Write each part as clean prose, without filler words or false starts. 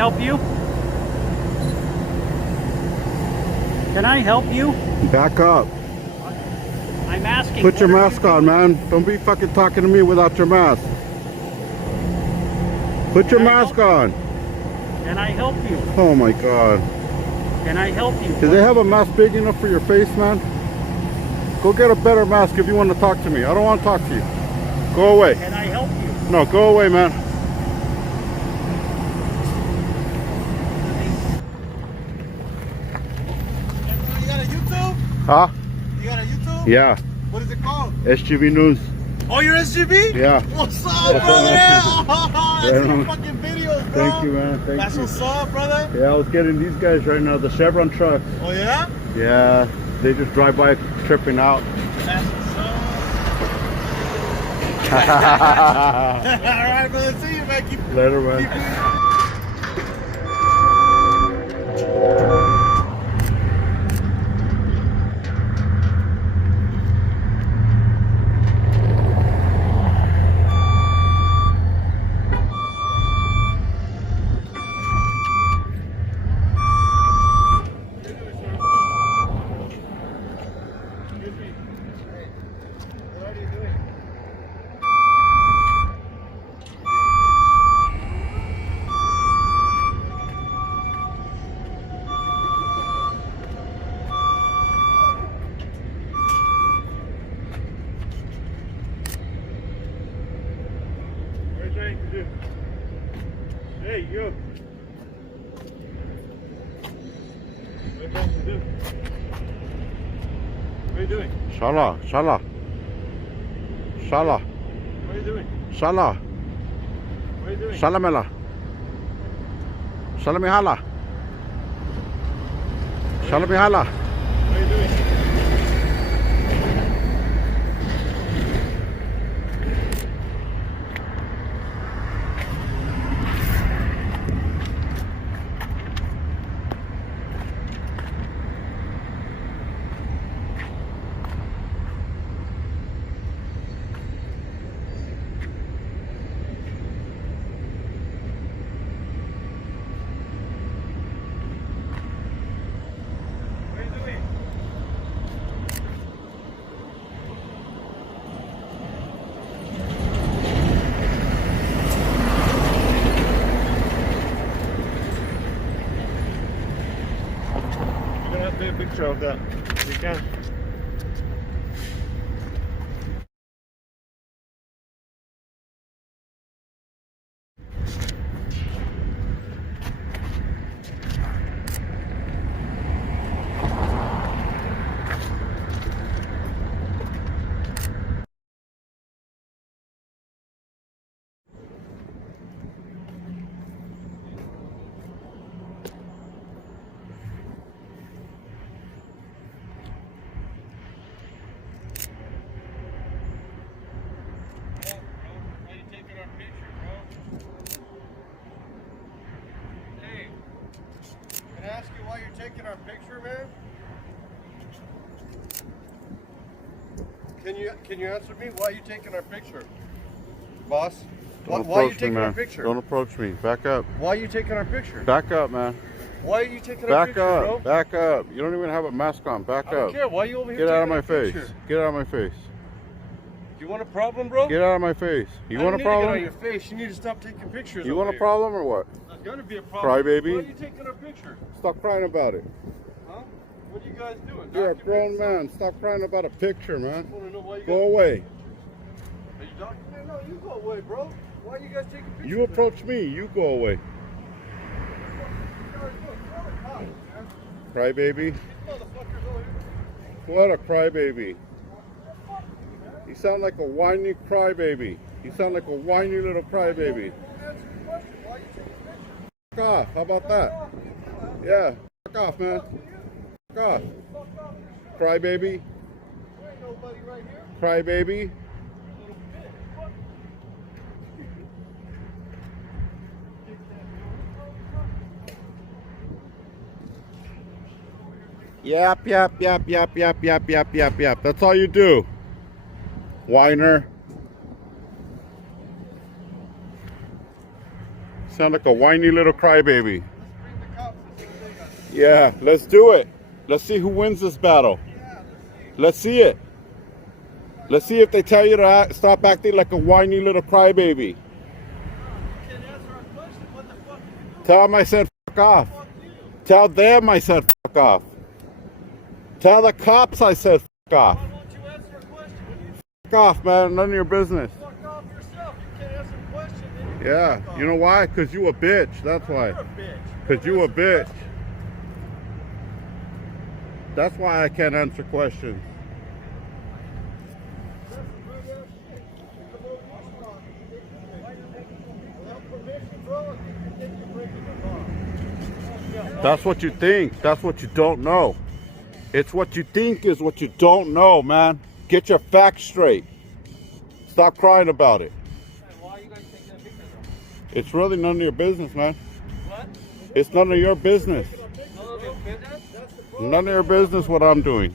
help you? Can I help you? Back up. I'm asking. Put your mask on, man. Don't be fucking talking to me without your mask. Put your mask on. Can I help you? Oh my god. Can I help you? Do they have a mask big enough for your face, man? Go get a better mask if you want to talk to me. I don't want to talk to you. Go away. Can I help you? No, go away, man. You got a YouTube? Huh? You got a YouTube? Yeah. What is it called? SGV News. Oh, you're SGB? Yeah. What's up, brother? Oh, I see your fucking videos, bro. Thank you, man. Thank That's you. what's up, brother. Yeah, I was getting these guys right now, the Chevron trucks. Oh, yeah? Yeah, they just drive by tripping out. That's what's up. All right, brother. See you, man. Keep Later, man. Hey, you. What are you trying to do? What are you doing? Shala, shala. Shala. What are you doing? Shala. What are you doing? Salamela. Salamihala. Salamihala. What are you doing? Take a picture of that. You can. Can I ask you why you're taking our picture, man? Can you answer me? Why are you taking our picture, boss? Don't Why are you approach me, taking our man. picture? Don't approach me. Back up. Why are you taking our picture? Back up, man. Why are you taking our Back picture, up. bro? Back up. You don't even have a mask on. Back I don't up. care. Why are you over here Get out of taking my our face. picture? Get out of my face. You want a problem, bro? Get out of my face. You I want a don't need to get out of problem? your face. You need to stop taking pictures. You over want a here. problem or what? There's gonna be a problem. Crybaby. Why are you taking our picture? Stop crying about it. Huh? What are you guys doing? You're a Documenting grown something? man. Stop crying about a picture, man. I wanna know why you Go guys... away. Are you documenting? No, you go away, bro. Why are you guys taking pictures? You approach me. You go away. Crybaby. What a crybaby. You sound like a whiny crybaby. You sound like a whiny little crybaby. Fuck off. How about that? Yeah. Fuck off, man. Fuck off. Crybaby. Crybaby. Yap, yap, yap, yap, yap, yap, yap, yap, yap. That's all you do. Whiner. sound like a whiny little crybaby. Bring the cops and see what they got to say. Yeah, let's do it. Let's see who wins this battle. Let's see it. Let's see if they tell you to stop acting like a whiny little crybaby. You can't answer our question. What the fuck are you doing? Tell them I said fuck off. Fuck you. Tell them I said fuck off. Tell the cops I said fuck off. Why won't you answer a question? When you Fuck off, man. None of your business. fuck off yourself, you can't answer a question. Then Yeah, fuck off. you know why? Because you a bitch. That's why. You're a bitch. Because you a bitch. That's why I can't answer questions. That's what you think. That's what you don't know. It's what you think is what you don't know, man. Get your facts straight. Stop crying about it. Why are you guys taking a picture? It's really none of your business, man. What? It's none of your business. None of your business? That's the problem. None of your business what I'm doing.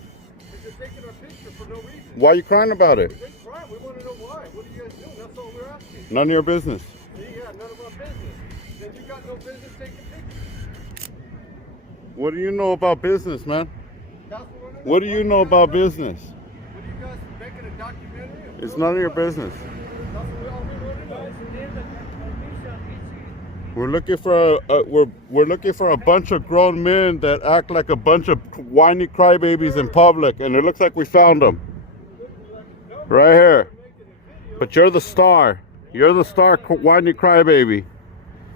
You're taking our picture for no reason. Why are you crying about it? We've been crying. We want to know why. What are you guys doing? That's all we're asking. None of your business. See, yeah, none of our business. Then you got no business taking pictures. What do you know about business, man? That's what we're What do you know about business? What are you guys making a documentary? It's none of your business. That's what we all want to know. We're looking for we're looking for a bunch of grown men that act like a bunch of whiny crybabies in public, and it looks like we found them right here. But you're the star. You're the star, whiny crybaby.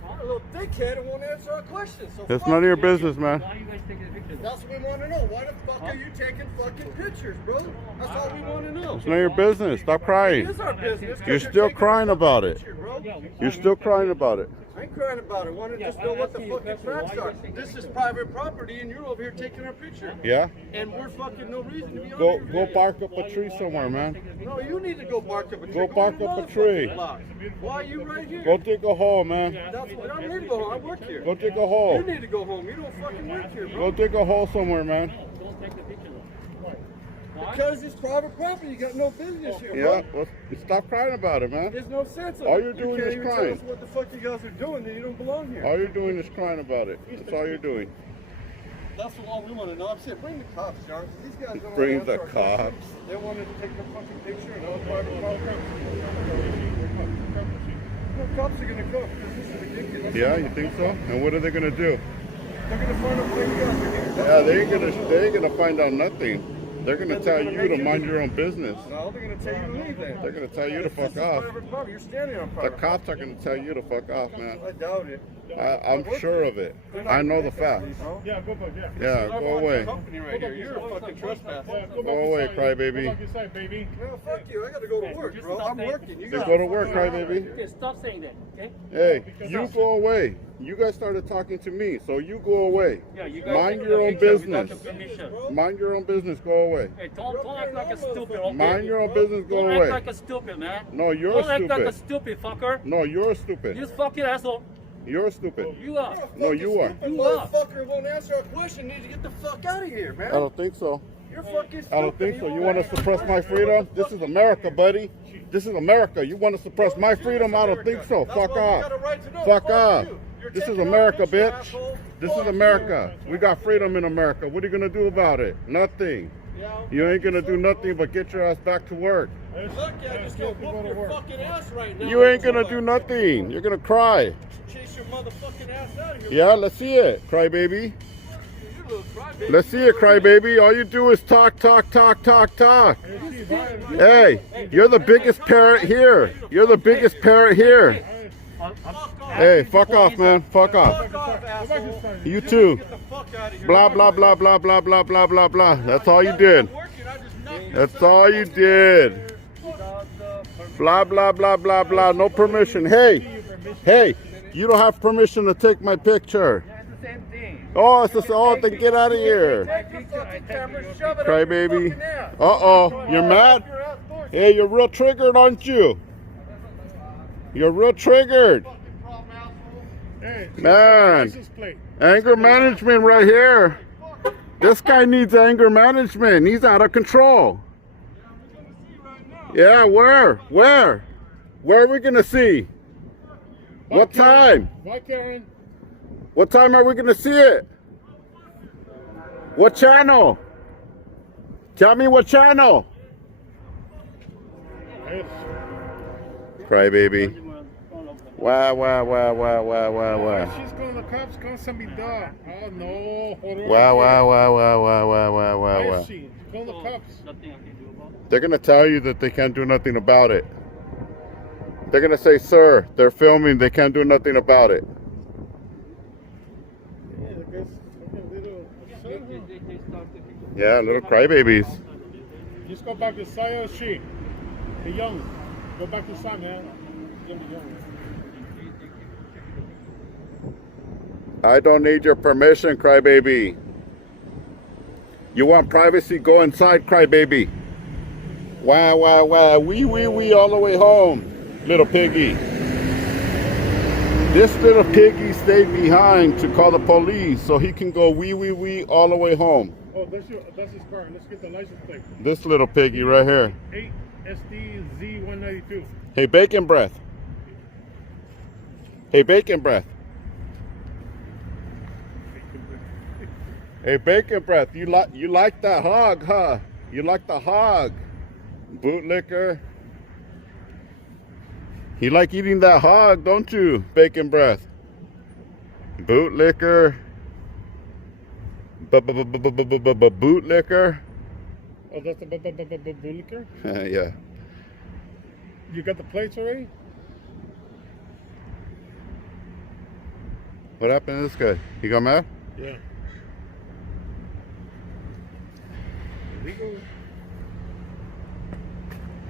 I'm a little dickhead and won't answer our questions. So It's fuck none of your you. business, man. Why are you guys taking a picture? That's what we want to know. Why the fuck are you taking fucking pictures, bro? That's all we want to know. It's none of your business. Stop It crying. is our business. 'cause You're still taking a crying fucking about it. picture, bro. You're still crying about it. I ain't crying about it. Want to just know what the fucking facts are. This is private property, and you're over here taking our picture. Yeah? And we're fucking no reason to be on Go your go video. bark up a tree somewhere, man. No, you need to go bark up a tree. Go bark to the up a motherfucking tree. block. Why are you right here? Go dig a hole, man. That's what I need to go home. I work here. Go dig a You hole. need to go home. You don't fucking work here, Go bro. dig a hole somewhere, man. Don't take the picture. Why? Because it's private property. You got no business here, Yeah, bro. well, stop crying about it, man. There's no sense of All it. you're doing you can't is even crying. tell us what the fuck you guys are doing, then you don't belong here. All you're doing is crying about it. That's all you're doing. That's all we want to know. I'm saying, bring the cops, John. 'Cause these guys don't Bring wanna the answer our questions. cops. They wanted to take the fucking picture and all private property. No cops are gonna come because this is ridiculous. Yeah, you think so? And what are they gonna do? They're gonna find out what you guys are here. Yeah, they ain't gonna find out nothing. They're gonna tell you to mind your own business. No, they're gonna tell you to leave then. They're gonna tell you to This fuck is off. private property. You're standing on The private cops are gonna tell you to fuck off, man. property. I doubt it. I'm sure of it. I know the facts. No? Yeah, go back, yeah. Yeah, This is our go fucking away. company right here. You're a fucking trespasser. Go away, crybaby. Go back inside, baby. No, fuck you. I gotta go to work, bro. I'm working. You Then guys go to are work, fucking crybaby. Okay, stop saying that, okay? Hey, you go away. You guys started talking to me, so you go away. Yeah, you guys Mind taking your a own picture without business. the permission. Mind your own business. Go away. Hey, don't act like a stupid, okay? Mind your own business. Go Don't act away. like a stupid, man. No, you're Don't act like a stupid. stupid fucker. No, you're You stupid. fucking asshole. You're stupid. You are. No, you are. You You are. motherfucker won't answer our question. Need to get the fuck out of here, man. I don't think so. You're fucking stupid. I don't think so. You won't want to answer suppress our my question. freedom? This is America, buddy. This is America. You want to suppress my freedom? I don't think so. That's Fuck why we off. got a right to know. Fuck Fuck off. you. You're This is taking our America, picture, bitch. asshole. This Fuck is you. America. We got freedom in America. What are you gonna do about it? Nothing. Yeah, You ain't gonna do nothing but get your ass back to work. Look, yeah, just go whoop your fucking ass right now. You ain't gonna do nothing. You're gonna cry. Chase your motherfucking ass out of here. Yeah, let's see it, crybaby. You little crybaby. Let's see it, crybaby. All you do is talk, talk, talk, talk, talk. Hey, you're the biggest parrot here. You're the biggest parrot here. Hey, fuck off, man. Fuck off. Fuck off, asshole. You too. Get the fuck out of here. Blah, blah, blah, blah, blah, blah, blah, blah, blah. That's all you did. I'm working. I just knocked you That's all you did. Blah, blah, blah, blah, blah. No permission. Hey, you don't have permission to take my picture. It's the same thing. Oh, it's just, oh, then get out of here. Take your fucking camera, shove it Cry up your baby. fucking ass. Uh-oh, you're mad? Your ass door. Hey, you're real triggered, aren't you? You're real triggered. Fucking problem, asshole. Hey, Man, license plate. anger management right here. This guy needs anger management. He's out of control. We're gonna see right now. Yeah, where? Where? Where are we gonna see? What time? Bye, Karen. What time are we gonna see it? What channel? Tell me what channel. Yes. Crybaby. Wow, wow, wow, wow, wow, wow, wow. She's calling the cops. Call somebody dog. Oh no. Hold on. Wow, wow, wow, wow, wow, wow, wow, wow, Why wow. is she? Call the cops. Nothing I can do about it. They're gonna tell you that they can't do nothing about it. They're gonna say, sir, they're filming, they can't do nothing about it. Yeah, I guess little. They started. Yeah, little crybabies. Just go back to Saya or she. The young. Go back to Sam, man. The young. I don't need your permission, crybaby. You want privacy? Go inside, crybaby. Wow, wow, wow. Wee, all the way home. Little piggy. This little piggy stayed behind to call the police so he can go wee all the way home. Oh, that's his car. Let's get the license plate. This little piggy right here. 8 SD Z192. Hey, bacon breath. Hey, bacon breath. Hey, bacon breath. You like that hog, huh? You like the hog, bootlicker. You like eating that hog, don't you, bacon breath? Bootlicker. Bootlicker. Oh, that's the bootlicker? Yeah. You got the plates already? What happened to this guy? He got mad? Yeah. Illegal.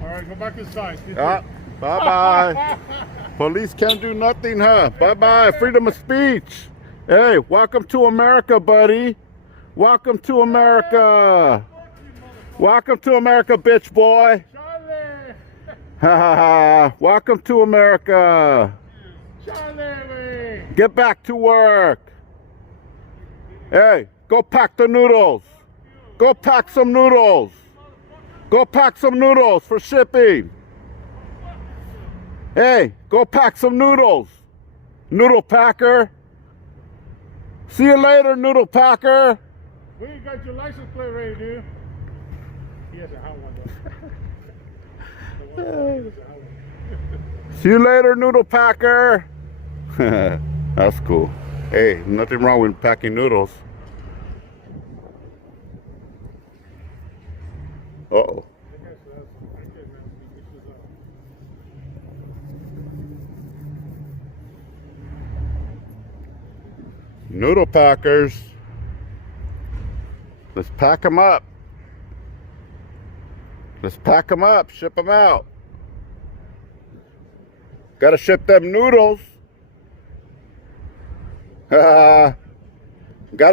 All right, go back inside. Ah, bye-bye. Police can't do nothing, huh? Bye-bye. Freedom of speech. Hey, welcome to America, buddy. Welcome to America. Welcome to America, bitch boy. Charlie! Ha ha ha. Welcome to America. Charlie! Get back to work. Hey, go pack the noodles. Go pack some noodles. Go pack some noodles for shipping. Hey, go pack some noodles. Noodle packer. See you later, noodle packer. Well, you got your license plate ready, dude. He has a hot one, though. See you later, noodle packer. That's cool. Hey, nothing wrong with packing noodles. Uh-oh. Noodle packers. Let's pack them up. Let's pack them up, ship them out. Gotta ship them noodles. Gotta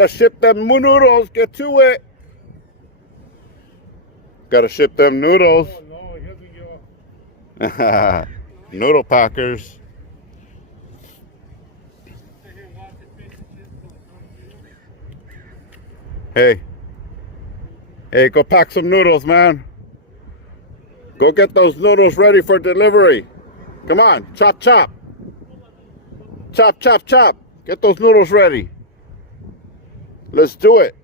ship them noodles, get to it. Gotta ship them noodles. Oh, no, he doesn't go. Noodle packers. Hey. Hey, go pack some noodles, man. Go get those noodles ready for delivery. Come on, chop, chop. Chop, chop, chop. Get those noodles ready. Let's do it.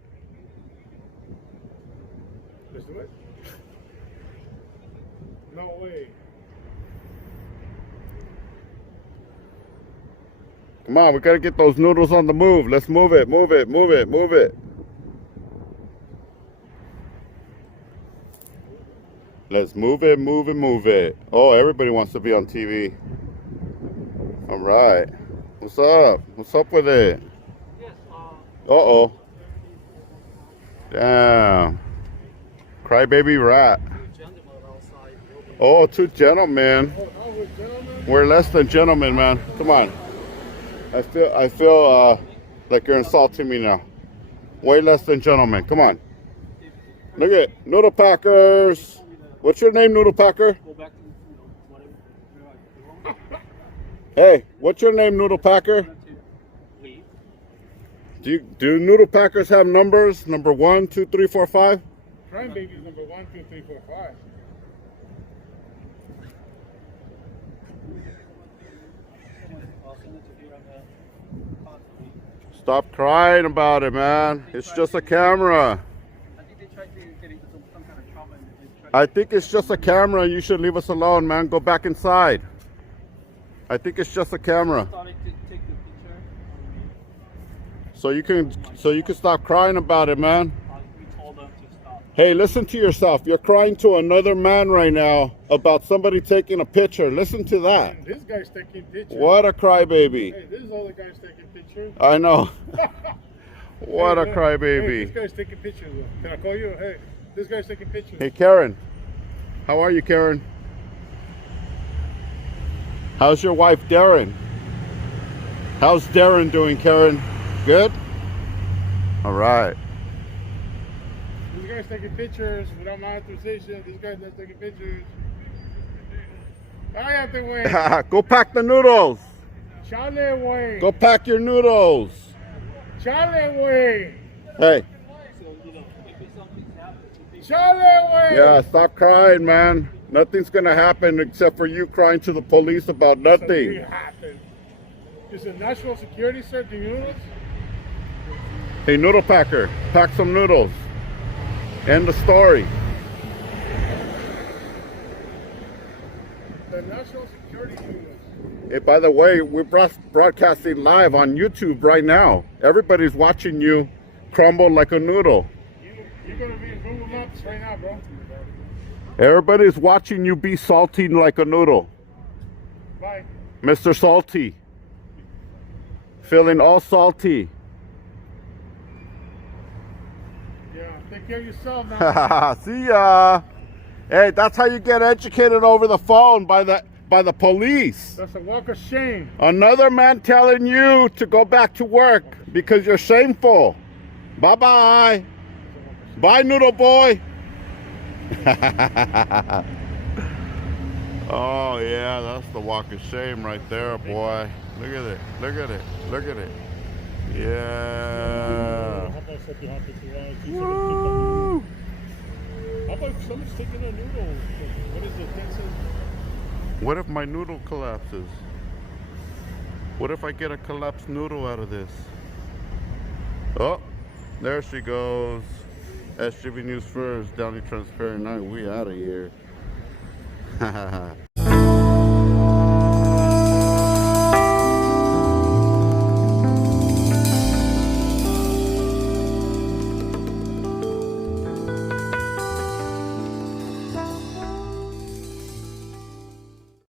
Let's do it. No way. Come on, we gotta get those noodles on the move. Let's move it, move it, move it, move it. Let's move it, move it, move it. Oh, everybody wants to be on TV. All right. What's up? What's up with it? Yes, Uh-oh. Damn. Crybaby rat. gentlemen outside. Oh, two gentlemen. Oh, we're gentlemen. We're less than gentlemen, man. Come on. I feel like you're insulting me now. Way less than gentlemen. Come on. Look at it. Noodle packers. What's your name, Noodle Packer? Go back to, whatever. Hey, what's your name, Noodle Packer? Leave. Do Noodle Packers have numbers? Number 1, 2, 3, 4, 5? Crime baby is number 1, 2, 3, 4, 5. Stop crying about it, man. It's just a camera. I think they tried to get into some kind of trouble and they tried I think it's just a camera and you should leave us alone, man. Go back inside. I think it's just a camera. started to take the picture. So you can stop crying about it, man. We told them to stop. Hey, listen to yourself. You're crying to another man right now about somebody taking a picture. Listen to that. And this guy's taking pictures. What a crybaby. Hey, this other guy's taking pictures. I know. What a Hey, crybaby. this guy's taking pictures. Can I call you? Hey, this guy's taking pictures. Hey, Karen. How are you, Karen? How's your wife, Darren? How's Darren doing, Karen? Good? All right. This guy's taking pictures without my authorization. This guy's not taking pictures. Cállate, güey. Go pack the noodles. Chale, güey. Go pack your noodles. Chale, güey. Hey. So, if something's happened, Chale, güey. Yeah, stop crying, man. Nothing's gonna happen except for you crying to the police about Something nothing. happened. Is it national security, sir? Do you know this? Hey, noodle packer, pack some noodles. End the story. The national security units. Hey, by the way, we're broadcasting live on YouTube right now. Everybody's watching you crumble like a noodle. You're gonna be in Google Maps right now, bro. Everybody's watching you be salty like a noodle. Bye. Mr. Salty. Feeling all salty. Yeah, take care of yourself now. See ya. Hey, that's how you get educated over the phone by the police. That's a walk of shame. Another man telling you to go back to work because you're shameful. Bye-bye. Bye, noodle boy. Oh, yeah, that's the walk of shame right there, boy. Look at it. Look at it. Look at it. Yeah. How about something happens to one? Woo. How about if someone's taking a noodle? What is it? What if my noodle collapses? What if I get a collapsed noodle out of this? Oh, there she goes. SGV News First, Downey Transparent Night. We out of here.